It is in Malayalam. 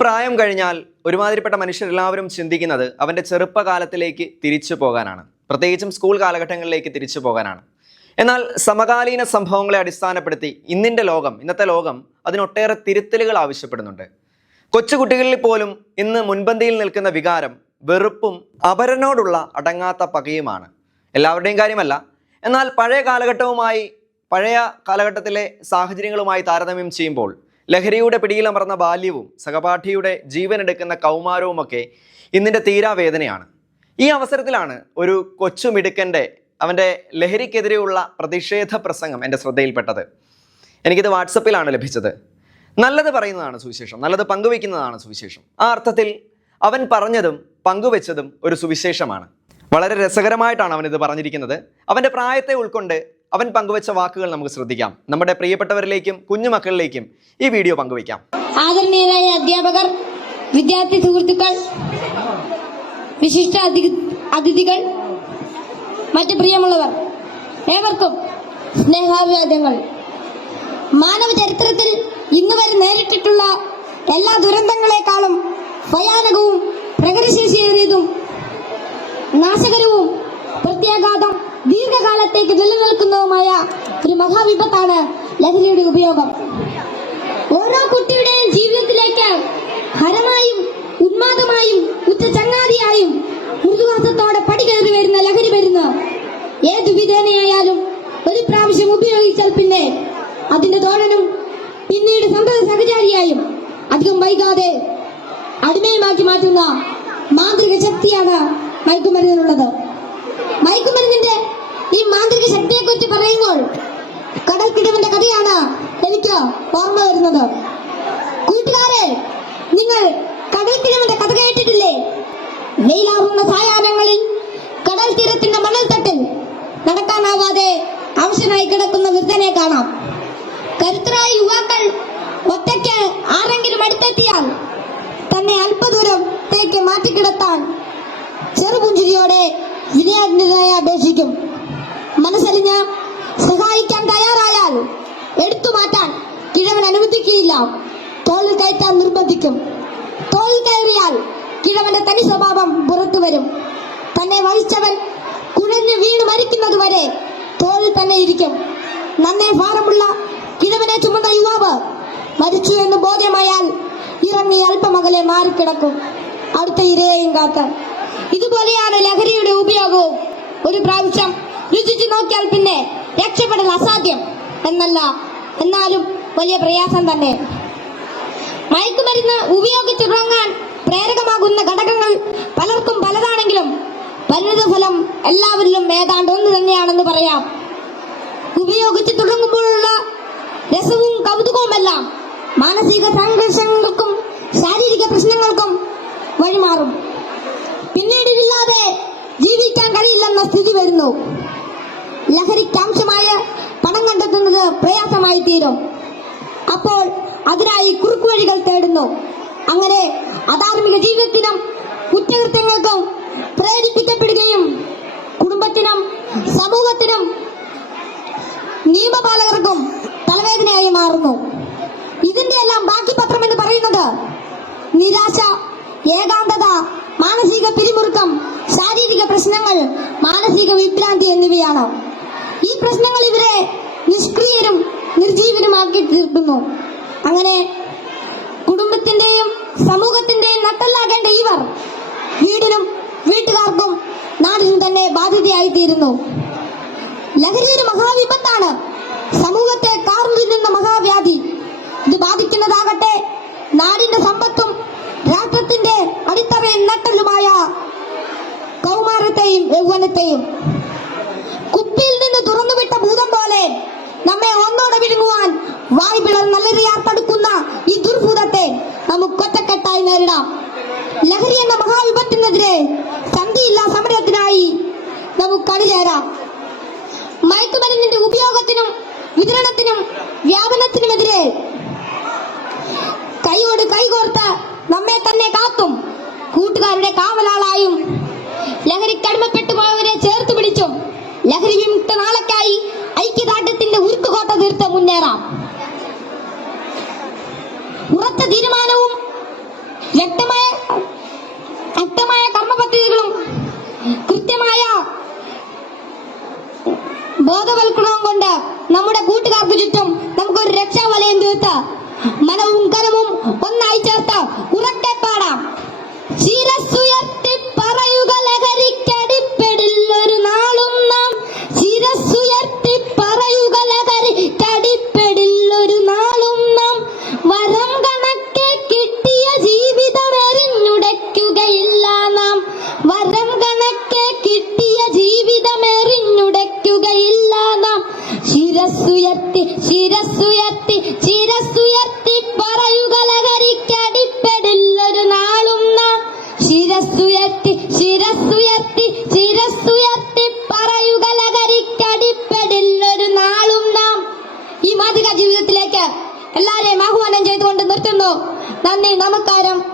പ്രായം കഴിഞ്ഞാൽ ഒരുമാതിരിപ്പെട്ട മനുഷ്യരെല്ലാവരും ചിന്തിക്കുന്നത് അവൻ്റെ ചെറുപ്പകാലത്തിലേക്ക് തിരിച്ചു പോകാനാണ്, പ്രത്യേകിച്ചും സ്കൂൾ കാലഘട്ടങ്ങളിലേക്ക് തിരിച്ചു പോകാനാണ്. എന്നാൽ സമകാലീന സംഭവങ്ങളെ അടിസ്ഥാനപ്പെടുത്തി ഇന്നത്തെ ലോകം അതിനൊട്ടേറെ തിരുത്തലുകൾ ആവശ്യപ്പെടുന്നുണ്ട്. കൊച്ചുകുട്ടികളിൽ പോലും ഇന്ന് മുൻപന്തിയിൽ നിൽക്കുന്ന വികാരം വെറുപ്പും അപരനോടുള്ള അടങ്ങാത്ത പകയുമാണ്. എല്ലാവരുടെയും കാര്യമല്ല, എന്നാൽ പഴയ കാലഘട്ടത്തിലെ സാഹചര്യങ്ങളുമായി താരതമ്യം ചെയ്യുമ്പോൾ ലഹരിയുടെ പിടിയിലമർന്ന ബാല്യവും സഹപാഠിയുടെ ജീവനെടുക്കുന്ന കൗമാരവുമൊക്കെ ഇന്നിൻ്റെ തീരാവേദനയാണ്. ഈ അവസരത്തിലാണ് ഒരു കൊച്ചുമിടുക്കൻ്റെ അവൻ്റെ ലഹരിക്കെതിരെയുള്ള പ്രതിഷേധ പ്രസംഗം എൻ്റെ ശ്രദ്ധയിൽപ്പെട്ടത്. എനിക്കിത് വാട്സപ്പിലാണ് ലഭിച്ചത്. നല്ലത് പറയുന്നതാണ് സുവിശേഷം, നല്ലത് പങ്കുവയ്ക്കുന്നതാണ് സുവിശേഷം. ആ അർത്ഥത്തിൽ അവൻ പറഞ്ഞതും പങ്കുവെച്ചതും ഒരു സുവിശേഷമാണ്. വളരെ രസകരമായിട്ടാണ് അവനിത് പറഞ്ഞിരിക്കുന്നത്. അവൻ്റെ പ്രായത്തെ ഉൾക്കൊണ്ട് അവൻ പങ്കുവെച്ച വാക്കുകൾ നമുക്ക് ശ്രദ്ധിക്കാം. നമ്മുടെ പ്രിയപ്പെട്ടവരിലേക്കും കുഞ്ഞുമക്കളിലേക്കും ഈ വീഡിയോ പങ്കുവയ്ക്കാം. ആദരണീയരായ അധ്യാപകർ, വിദ്യാർത്ഥി സുഹൃത്തുക്കൾ, വിശിഷ്ട അതിഥികൾ, മറ്റു പ്രിയമുള്ളവർ, ഏവർക്കും സ്നേഹാഭിവാദ്യങ്ങൾ. മാനവ ചരിത്രത്തിൽ ഇന്നുവരെ നേരിട്ടിട്ടുള്ള എല്ലാ ദുരന്തങ്ങളെക്കാളും ഭയാനകവും പ്രകൃതിശേഷിയേറിയതും നാശകരവും പ്രത്യാഘാതം ദീർഘകാലത്തേക്ക് നിലനിൽക്കുന്നതുമായ ഒരു മഹാവിപത്താണ് ലഹരിയുടെ ഉപയോഗം. ഓരോ കുട്ടിയുടെയും ജീവിതത്തിലേക്ക് ഹരമായും ഉന്മാദമായും ഉച്ചചങ്ങാതിയായും മൃദുവാസത്തോടെ പടികയറി വരുന്ന ലഹരി മരുന്ന് ഏതു വിധേനയായാലും ഒരു പ്രാവശ്യം ഉപയോഗിച്ചാൽ പിന്നെ അതിന്റെ തോഴനും പിന്നീട് സന്തത സഹചാരിയായും അധികം വൈകാതെ അടിമയുമാക്കി മാറ്റുന്ന മാന്ത്രിക ശക്തിയാണ് മയക്കുമരുന്നിനുള്ളത്. മയക്കുമരുന്നിന്റെ ഈ മാന്ത്രിക ശക്തിയെക്കുറിച്ച് പറയുമ്പോൾ കടൽക്കിടവന്റെ കഥയാണ് എനിക്ക് ഓർമ്മ വരുന്നത്. കൂട്ടുകാരെ, നിങ്ങൾ കടൽക്കിടവന്റെ കഥ കേട്ടിട്ടില്ലേ? വെയിലാറുന്ന സായാഹ്നങ്ങളിൽ കടൽ തീരത്തിന്റെ മണൽത്തട്ടിൽ നടക്കാനാവാതെ അവശനായി കിടക്കുന്ന വൃദ്ധനെ കാണാം. കരുത്തരായ യുവാക്കൾ ഒറ്റയ്ക്ക് ആരെങ്കിലും അടുത്തെത്തിയാൽ തന്നെ അല്പദൂരത്തേക്ക് മാറ്റിക്കിടത്താൻ ചെറുപുഞ്ചിരിയോടെ വിനയാന്യതയെ അപേക്ഷിക്കും. മനസ്സലിഞ്ഞ് സഹായിക്കാൻ തയ്യാറായാൽ എടുത്തു മാറ്റാൻ കിഴവൻ അനുവദിക്കുകയില്ല, തോളിൽ കയറ്റാൻ നിർബന്ധിക്കും. തോളിൽ കയറിയാൽ കിഴവന്റെ തനി സ്വഭാവം പുറത്തു വരും. തന്നെ വഹിച്ചവൻ കുഴഞ്ഞു വീണ് മരിക്കുന്നതുവരെ തോളിൽ തന്നെ ഇരിക്കും. നന്നേ ഭാരമുള്ള കിഴവനെ ചുമന്ന യുവാവ് മരിച്ചു എന്ന് ബോധ്യമായാൽ ഇറങ്ങി അല്പമകലെ മാറിക്കിടക്കും, അടുത്ത ഇരയെയും കാക്കാൻ. ഇതുപോലെയാണ് ലഹരിയുടെ ഉപയോഗവും. ഒരു പ്രാവശ്യം രുചിച്ചു നോക്കിയാൽ പിന്നെ രക്ഷപ്പെടൽ അസാധ്യം എന്നല്ല, എന്നാലും വലിയ പ്രയാസം തന്നെ. മയക്കുമരുന്ന് ഉപയോഗിച്ചിറങ്ങാൻ പ്രേരകമാകുന്ന ഘടകങ്ങൾ പലർക്കും പലതാണെങ്കിലും പരിണിതഫലം എല്ലാവരിലും ഏതാണ്ട് ഒന്ന് തന്നെയാണെന്ന് പറയാം. ഉപയോഗിച്ച് തുടങ്ങുമ്പോഴുള്ള രസവും കൗതുകവുമെല്ലാം മാനസിക സംഘർഷങ്ങൾക്കും ശാരീരിക പ്രശ്നങ്ങൾക്കും വഴിമാറും. പിന്നീട് ഇതില്ലാതെ ജീവിക്കാൻ കഴിയില്ലെന്ന സ്ഥിതി വരുന്നു. ലഹരിക്കാംശമായ പണം കണ്ടെത്തുന്നത് പ്രയാസമായി തീരും. അപ്പോൾ അതിനായി കുറുക്കുവഴികൾ തേടുന്നു. അങ്ങനെ അധാർമിക ജീവിതത്തിനും കുറ്റകൃത്യങ്ങൾക്കും പ്രേരിപ്പിക്കപ്പെടുകയും കുടുംബത്തിനും സമൂഹത്തിനും നിയമപാലകർക്കും തലവേദനയായി മാറുന്നു. ഇതിന്റെ എല്ലാം ബാക്കി പത്രം എന്ന് പറയുന്നത് നിരാശ, ഏകാന്തത, മാനസിക പിരിമുറുക്കം, ശാരീരിക പ്രശ്നങ്ങൾ, മാനസിക വിഭ്രാന്തി എന്നിവയാണ്. ഈ പ്രശ്നങ്ങൾ ഇവരെ നിഷ്ക്രിയരും നിർജീവനുമാക്കി തീർക്കുന്നു. അങ്ങനെ കുടുംബത്തിന്റെയും സമൂഹത്തിന്റെയും നട്ടെല്ലാകേണ്ട ഇവർ വീടിനും വീട്ടുകാർക്കും നാടിനും തന്നെ ബാധ്യതയായി തീരുന്നു. ലഹരി ഒരു മഹാവിപത്താണ്, സമൂഹത്തെ കാർന്നു തിന്നുന്ന മഹാവ്യാധി. ഇത് ബാധിക്കുന്നതാകട്ടെ നാടിന്റെ സമ്പത്തും രാഷ്ട്രത്തിന്റെ അടിത്തറയും നട്ടലുമായ കൗമാരത്തെയും യൗവനത്തെയും. കുപ്പിയിൽ നിന്ന് തുറന്നുവിട്ട ഭൂതം പോലെ നമ്മെ ഒന്നോടെ വിഴുങ്ങുവാൻ വായ്പിളർ നല്ലറിയാത്തടുക്കുന്ന ഈ ദുർഭൂതത്തെ നമുക്ക് ഒറ്റക്കെട്ടായി നേരിടാം. ലഹരി എന്ന മഹാവിപത്തിനെതിരെ സന്ധിയില്ലാ സമരത്തിനായി നമുക്ക് അണിചേരാം. മയക്കുമരുന്നിന്റെ ഉപയോഗത്തിനും വിതരണത്തിനും വ്യാപനത്തിനുമെതിരെ കൈയോട് കൈകോർത്ത് നമ്മെ തന്നെ കാത്തും കൂട്ടുകാരുടെ കാവലാളായും ലഹരിക്കടിമപ്പെട്ടു പോയവരെ ചേർത്ത് പിടിച്ചും ലഹരി വിമുക്ത നാളേക്കായി ഐക്യദാർഢ്യത്തിന്റെ ഉരുക്കുകോട്ട തീർത്ത് മുന്നേറാം. ഉറച്ച തീരുമാനവും വ്യക്തമായ കർമ്മപദ്ധതികളും കൃത്യമായ ബോധവൽക്കരണവും കൊണ്ട് നമ്മുടെ കൂട്ടുകാർക്ക് ചുറ്റും നമുക്കൊരു രക്ഷാവലയം തീർത്ത് മനവും കരവും ഒന്നായി ചേർത്ത് ഉറക്കെ പാടാം. ശിരസ്സുയർത്തി പറയുക ലഹരിക്കടിപ്പെടില്ലൊരു നാളും നാം. ശിരസ്സുയർത്തി പറയുക ലഹരിക്കടിപ്പെടില്ലൊരു നാളും നാം. വരം കണക്കെ കിട്ടിയ ജീവിതം എറിഞ്ഞുടയ്ക്കുകയില്ല നാം. വരം കണക്കെ കിട്ടിയ ജീവിതം എറിഞ്ഞുടയ്ക്കുകയില്ല നാം. ശിരസ്സുയർത്തി ശിരസ്സുയർത്തി ശിരസ്സുയർത്തി പറയുക ലഹരിക്കടിപ്പെടില്ലൊരു നാളും നാം. ശിരസ്സുയർത്തി ശിരസ്സുയർത്തി ശിരസ്സുയർത്തി പറയുക ലഹരിക്കടിപ്പെടില്ലൊരു നാളും നാം. ഈ മാതൃകാ ജീവിതത്തിലേക്ക് എല്ലാരെയും ആഹ്വാനം ചെയ്തുകൊണ്ട് നിർത്തുന്നു. നന്ദി, നമസ്കാരം.